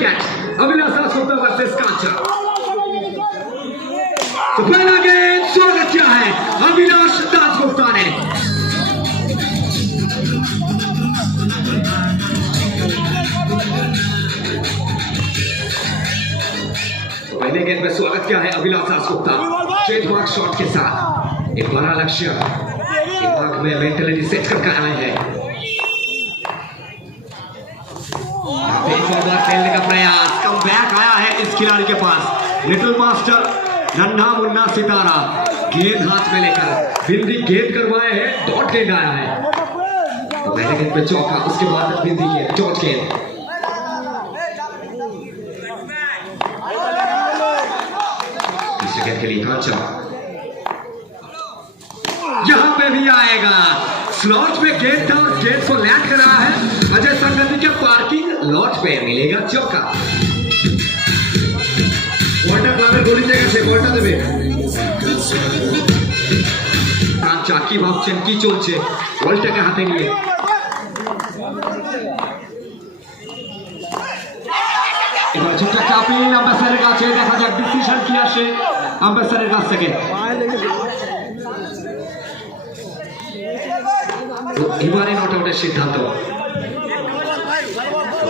Catch Avinash Dasgupta versus Kancha. तो पहला गेंद स्वागत किया है अविनाश दासगुप्ता ने। पहले गेंद में स्वागत किया है अविनाश दासगुप्ता ट्रेडमार्क शॉट के साथ। एक बड़ा लक्ष्य दिमाग में मेंटलिटी सेट करके आए हैं। खेलने का प्रयास, कम बैक आया है इस खिलाड़ी के पास। लिटिल मास्टर नन्हा मुन्ना सितारा गेंद हाथ में लेकर बिंदी गेंद करवाए हैं, डॉट गेंद आया है। तो पहले गेंद पे चौका, उसके बाद बिंदी गेंद, डॉट गेंद। के लिए कांचा यहां पे भी आएगा। स्लॉट में गेंद था और गेंद को लैंड करा है अजय संगति के पार्किंग लॉट पे। मिलेगा चौका। बॉलটা ক্লাবের গলিতে গেছে, বলটা দেবে কাঁচা। কি ভাবছেন, কি চলছে? বলটাকে হাতে নিয়ে এবার ছোট্ট একটা আপিল আম্বাসাডারের কাছে, দেখা যাক ডিসিশন কি আসে আম্বাসাডারের কাছ থেকে। এবারে নট আউটের সিদ্ধান্ত।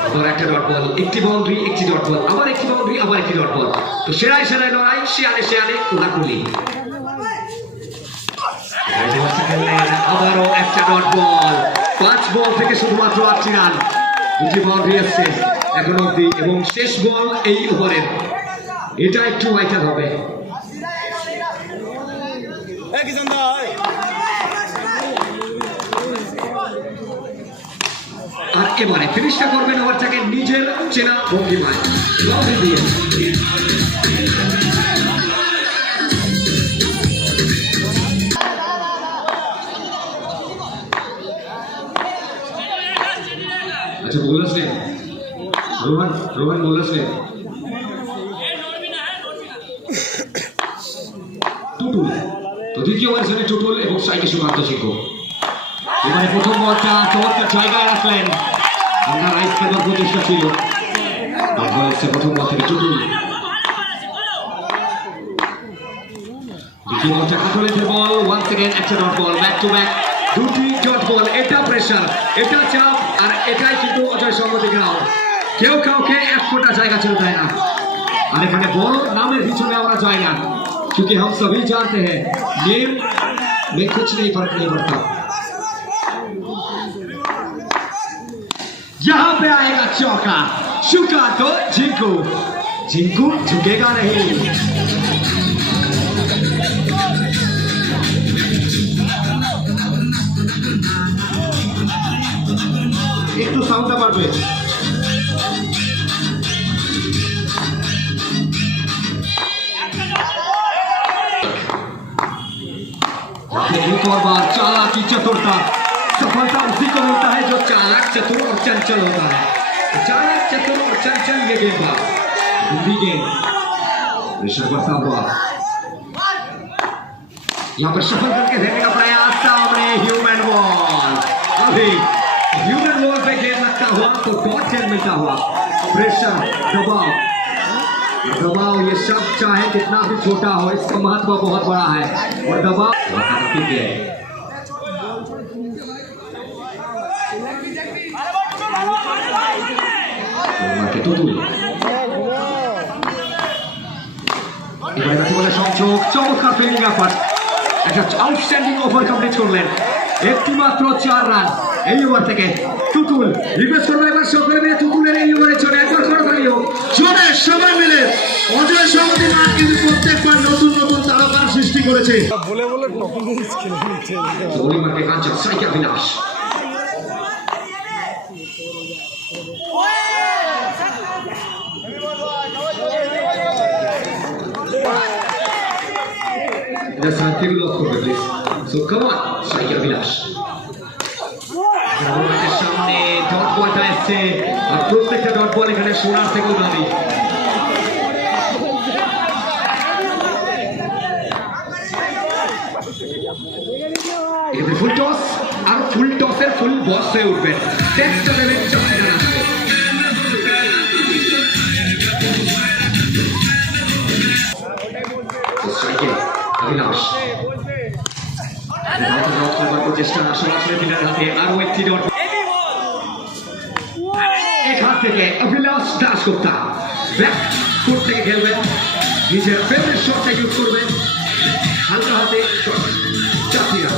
আবার একটা ডট বল, একটি বাউন্ডারি, একটি ডট বল, আবার একটি বাউন্ডারি, আবার একটি ডট বল। তো সেরাই সেরাই লড়াই, শিয়ানে শিয়ানে কোলাকুলি। আবারও একটা ডট বল। 5 বল থেকে শুধুমাত্র 8টি রান, 2টি বাউন্ডারি আসছে এখন অব্দি এবং শেষ বল এই ওভারের। এটা একটু ভাইটাল হবে। আর এবারে ফিনিশটা করবেন ওভারটাকে নিজের চেনা ভঙ্গিমায় বাউন্ডারি দিয়ে। अच्छा बोलर्स ने रोहन बोलर्स ने টুটুল। তো দ্বিতীয় ওভার ছেড়ে টুটুল এবং সাইকে সুকান্ত সিংহ। এবারে প্রথম বলটা চমৎকার জায়গায় রাখলেন। আমরা রাইস খেলার প্রচেষ্টা ছিল। আর বল এসছে প্রথম বল থেকে টুটুল। দ্বিতীয় বলটা কাটলেন্থের বল। ওয়ান্স এগেইন একটা dot ball, back to back 2টি ডট বল। এটা প্রেসার, এটা চাপ, আর এটাই কিন্তু অজয় সম্মতি গ্রাউন্ড। কেউ কাউকে এক ফোঁটা জায়গা ছেড়ে দেয় না। আর এখানে বড় নামের পিছনে আমরা যাই না, क्योंकि हम सभी जानते हैं नेम में कुछ नहीं फर्क नहीं पड़ता। यहां पे आएगा चौका। सुकांत जिंकू, जिंकू झुकेगा नहीं। একটু সাউন্ডটা বাড়বে। एक और बार चालाकी चतुरता, सफलता उसी को मिलता है जो चालाक चतुर और चंचल होता है। चालाक चतुर और चंचल ये गेंदबाज हिंदी गेंद प्रेशर बढ़ता हुआ यहाँ पर सफल करके देने का प्रयास। सामने ह्यूमन बॉल, अभी ह्यूमन बॉल पे गेंद लगता हुआ तो डॉट गेंद मिलता हुआ। प्रेशर, दबाव, दबाव ये सब चाहे कितना भी छोटा हो, इसका महत्व बहुत बड़ा है। और दबाव সংযোগ, চমৎকার ফিল্ডিং এফার্ট, একটা আউটস্ট্যান্ডিং ওভার কমপ্লিট করলেন। একটি মাত্র 4 রান এই ওভার থেকে। টুটুল রিকোয়েস্ট করবো এবার সকলে মিলে টুটুলের এই ওভারে চলে একবার করতালি হোক জোরে সবাই মিলে। অজয় সম্মতি মান কিন্তু প্রত্যেকবার নতুন নতুন তারকার সৃষ্টি করেছে। বলে বলে মার্কে কাঞ্চা, সাইকে অভিনাশ। এটা সার্কেল লক করবে প্লিজ। সো কাম অন সাইকে অভিনাশ। সামনে ডট বলটা এসছে আর প্রত্যেকটা ডট বল এখানে সোনার থেকেও দামি। ফুল টস আর ফুল টসের ফুল বস হয়ে উঠবেন। টেস্টটা নেবেন চারটা আসবে। প্রচেষ্টা সরাসরি দিনের হাতে আরো একটি ডট এখান থেকে অভিলাষ দাশগুপ্তা ব্যাক ফুট থেকে খেলবেন নিজের ফেভারিট শটটা ইউজ করবেন হালকা হাতে চাপিয়া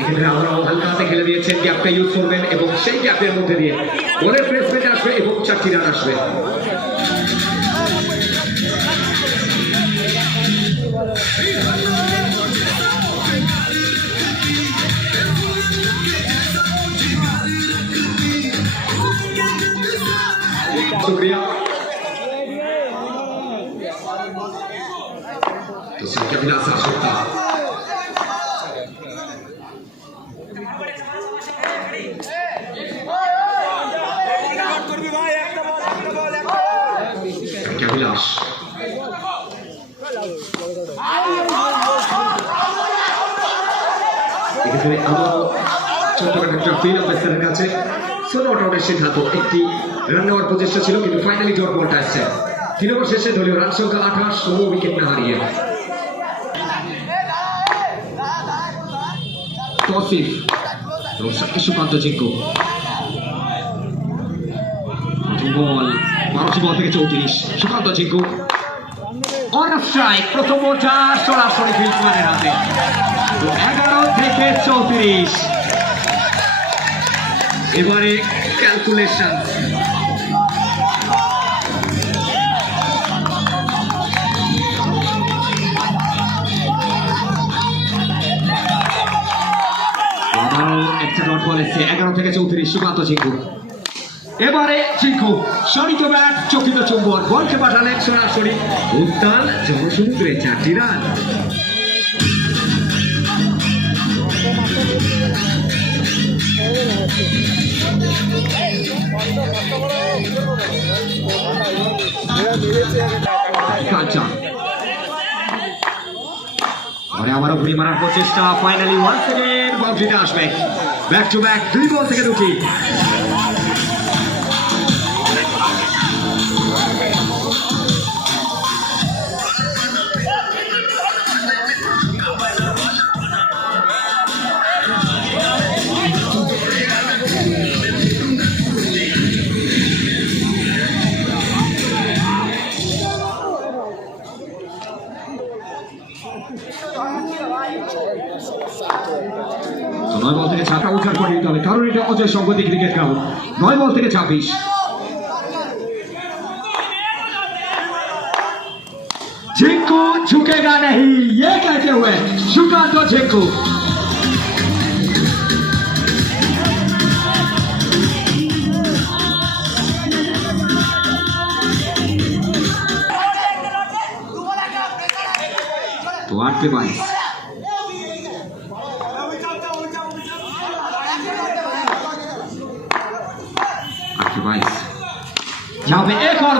এক্ষেত্রে আমরাও হালকা হাতে খেলে দিয়েছেন গ্যাপটা ইউজ করবেন এবং সেই গ্যাপের মধ্যে দিয়ে বলের প্লেসমেন্ট আসবে এবং 4টি রান আসবে शुक्रिया तो संख्या विलास दाशगुप्ता संख्या विलास এক্ষেত্রে আবারও চট্টগ্রাম একটা ফিল্ড অফিসারের কাছে সোলো আউটের সিদ্ধান্ত একটি রান নেওয়ার প্রচেষ্টা ছিল কিন্তু ফাইনালি ডট বলটা আসছে 3 ওভার শেষে দলীয় রান সংখ্যা 28 কোনো উইকেট না হারিয়ে তৌসিফ এবং সুকান্ত জিঙ্কু বল 12 বল থেকে 34 সুকান্ত জিঙ্কু অন স্ট্রাইক প্রথম বলটা সরাসরি ফিল্ডম্যানের হাতে 11 থেকে 34 এবারে ক্যালকুলেশন একটা ডট বল এসছে 11 থেকে 34 সুকান্ত জিঙ্কু এবারে জিঙ্কু সরিত ব্যাট চকিত চুম্বন বলকে পাঠালেন সরাসরি উত্তাল জনসমুদ্রে 4টি রান আবারও ঘুরি মারার প্রচেষ্টা ফাইনালি ওয়ান্স अगेन বাউন্ডারিতে আসবে ব্যাক টু ব্যাক 2 বল থেকে 2টি নয় বল থেকে 4টা উদ্ধার করে দিতে হবে কারণ এটা অজয় সম্পত্তি ক্রিকেট গ্রাউন্ড 9 বল থেকে 26 जिंकू झुकेगा नहीं ये कहते हुए सुकांत जिंकू तो 8 के 22 यहाँ पे एक और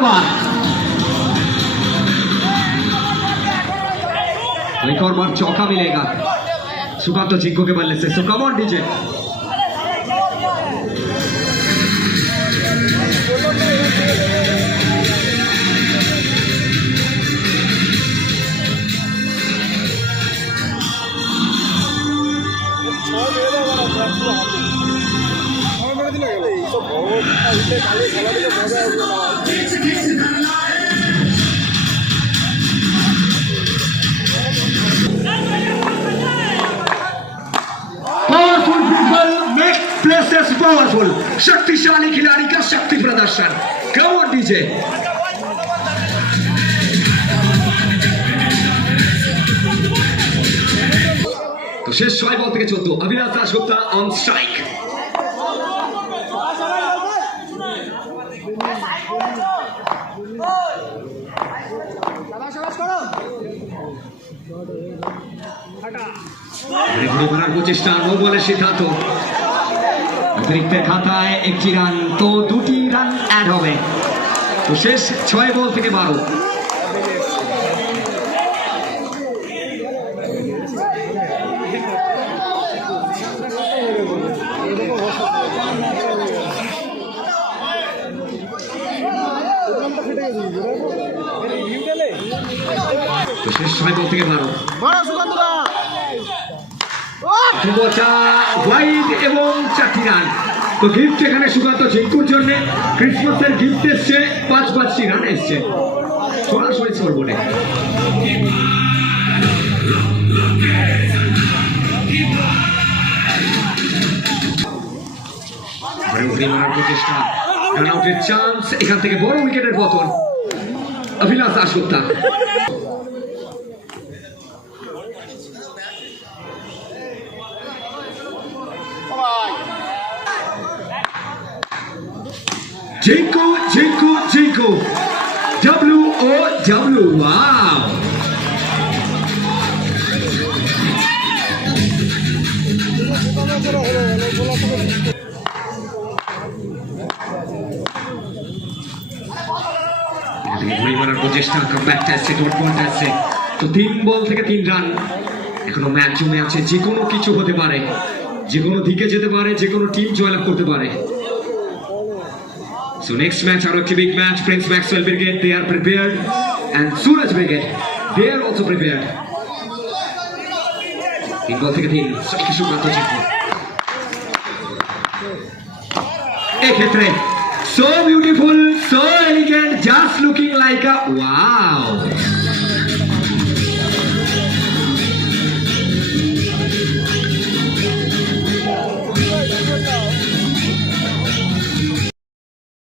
बार चौका मिलेगा सुकांत जिंकू के बल्ले से सो कम ऑन डीजे पावरफुल शक्तिशाली खिलाड़ी का शक्ति प्रदर्शन कवर दीजिए तो शेष 6 बॉल থেকে 14 अभिलाष दाशगुप्ता ऑन स्ट्राइक ঘুরে মারার প্রচেষ্টা নো বলের সিদ্ধান্ত অতিরিক্ত খাতায় 1টি রান তো 2টি রান অ্যাড হবে তো শেষ 6 বল থেকে 12 तो তো শেষ 6 বল থেকে 12 ওয়াইড এবং 4টি রান। তো গিফট এখানে সুকান্ত ঝিঙ্কুর জন্য ক্রিসমাসের গিফট এসছে, 5 রান এসছে সরাসরি স্কোরবোর্ডে। প্রচেষ্টা, রান আউটের চান্স, এখান থেকে বড় উইকেটের পতন অভিলাষ Dasgupta. Jinko, Jinko, Jinko. W-O-W. Wow. প্রচেষ্টা, কামব্যাকটা আসছে, ডট বলটা আসছে। তো 3 বল থেকে 3 রান। এখনো ম্যাচ জমে আছে, যে কোনো কিছু হতে পারে, যে কোনো দিকে যেতে পারে, যে কোনো টিম জয়লাভ করতে পারে। So next match, our big match, Prince Maxwell Brigade, they are prepared, and Suraj Brigade, they are also prepared. 3 ball থেকে 3, সুকান্ত ঝিঙ্কুর। এক্ষেত্রে so beautiful, so elegant, just looking like a wow.